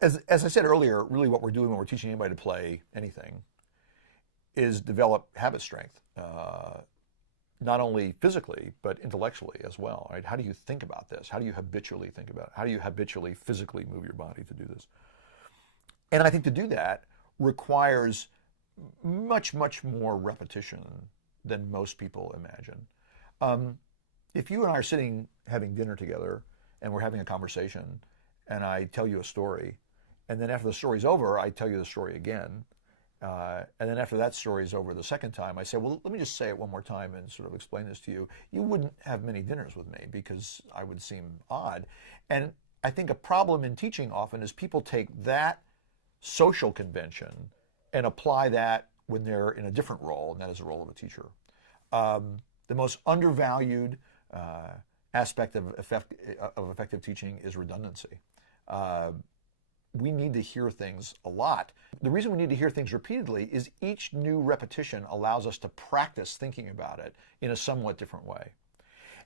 As I said earlier, really what we're doing when we're teaching anybody to play anything is develop habit strength, not only physically, but intellectually as well, right? How do you think about this? How do you habitually think about it? How do you habitually physically move your body to do this? And I think to do that requires much, much more repetition than most people imagine. If you and I are sitting having dinner together and we're having a conversation and I tell you a story, and then after the story's over, I tell you the story again, and then after that story is over the second time, I say, well, let me just say it one more time and sort of explain this to you. You wouldn't have many dinners with me because I would seem odd. And I think a problem in teaching often is people take that social convention and apply that when they're in a different role, and that is the role of a teacher. The most undervalued aspect of effective teaching is redundancy. We need to hear things a lot. The reason we need to hear things repeatedly is each new repetition allows us to practice thinking about it in a somewhat different way.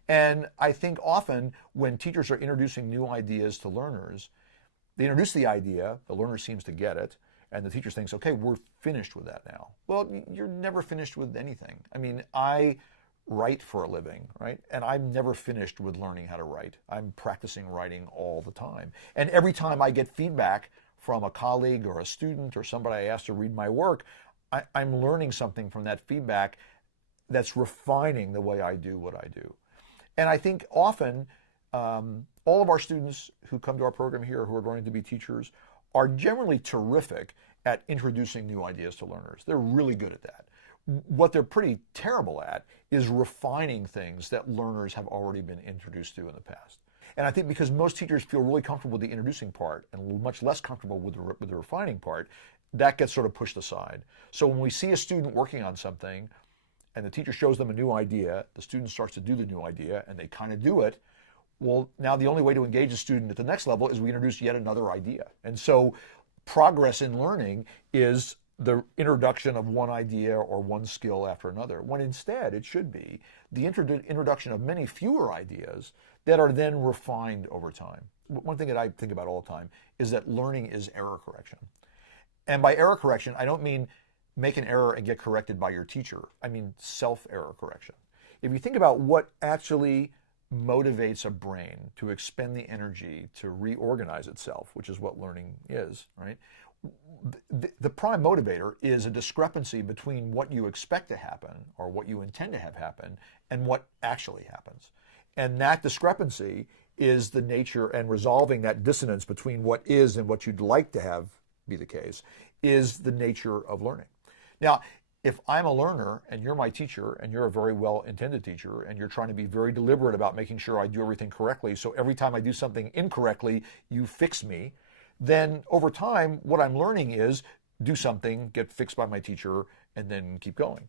And I think often when teachers are introducing new ideas to learners, they introduce the idea, the learner seems to get it, and the teacher thinks, okay, we're finished with that now. Well, you're never finished with anything. I mean, I write for a living, right? And I'm never finished with learning how to write. I'm practicing writing all the time. And every time I get feedback from a colleague or a student or somebody I ask to read my work, I'm learning something from that feedback that's refining the way I do what I do. And I think often all of our students who come to our program here who are going to be teachers are generally terrific at introducing new ideas to learners. They're really good at that. What they're pretty terrible at is refining things that learners have already been introduced to in the past. And I think because most teachers feel really comfortable with the introducing part and much less comfortable with the refining part, that gets sort of pushed aside. So when we see a student working on something and the teacher shows them a new idea, the student starts to do the new idea and they kind of do it, well, now the only way to engage a student at the next level is we introduce yet another idea. And so progress in learning is the introduction of one idea or one skill after another, when instead it should be the introduction of many fewer ideas that are then refined over time. One thing that I think about all the time is that learning is error correction. And by error correction, I don't mean make an error and get corrected by your teacher. I mean self-error correction. If you think about what actually motivates a brain to expend the energy to reorganize itself, which is what learning is, right? The prime motivator is a discrepancy between what you expect to happen or what you intend to have happen and what actually happens. And that discrepancy is the nature, and resolving that dissonance between what is and what you'd like to have be the case is the nature of learning. Now, if I'm a learner and you're my teacher and you're a very well-intended teacher and you're trying to be very deliberate about making sure I do everything correctly, so every time I do something incorrectly, you fix me, then over time, what I'm learning is do something, get fixed by my teacher, and then keep going.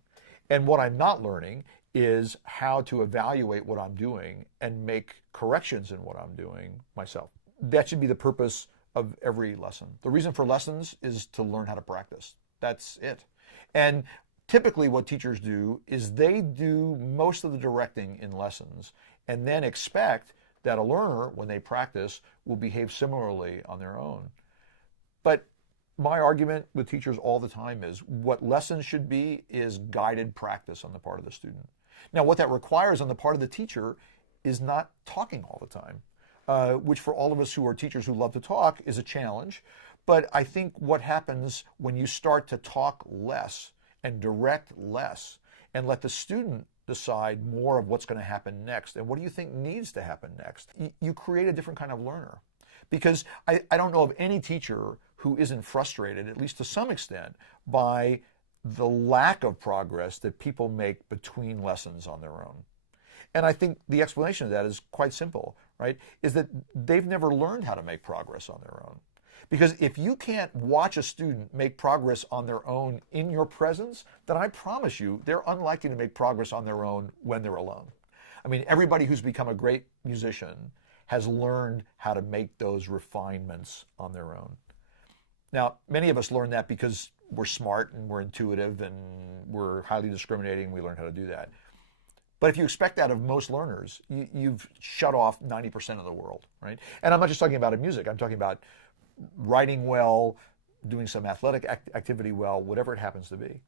And what I'm not learning is how to evaluate what I'm doing and make corrections in what I'm doing myself. That should be the purpose of every lesson. The reason for lessons is to learn how to practice. That's it. And typically what teachers do is they do most of the directing in lessons and then expect that a learner, when they practice, will behave similarly on their own. But my argument with teachers all the time is what lessons should be is guided practice on the part of the student. Now, what that requires on the part of the teacher is not talking all the time, which for all of us who are teachers who love to talk is a challenge. But I think what happens when you start to talk less and direct less and let the student decide more of what's going to happen next and what do you think needs to happen next, you create a different kind of learner. Because I don't know of any teacher who isn't frustrated, at least to some extent, by the lack of progress that people make between lessons on their own. And I think the explanation of that is quite simple, right? Is that they've never learned how to make progress on their own. Because if you can't watch a student make progress on their own in your presence, then I promise you they're unlikely to make progress on their own when they're alone. I mean, everybody who's become a great musician has learned how to make those refinements on their own. Now, many of us learn that because we're smart and we're intuitive and we're highly discriminating. We learn how to do that. But if you expect that of most learners, you've shut off 90% of the world, right? And I'm not just talking about in music. I'm talking about writing well, doing some athletic activity well, whatever it happens to be.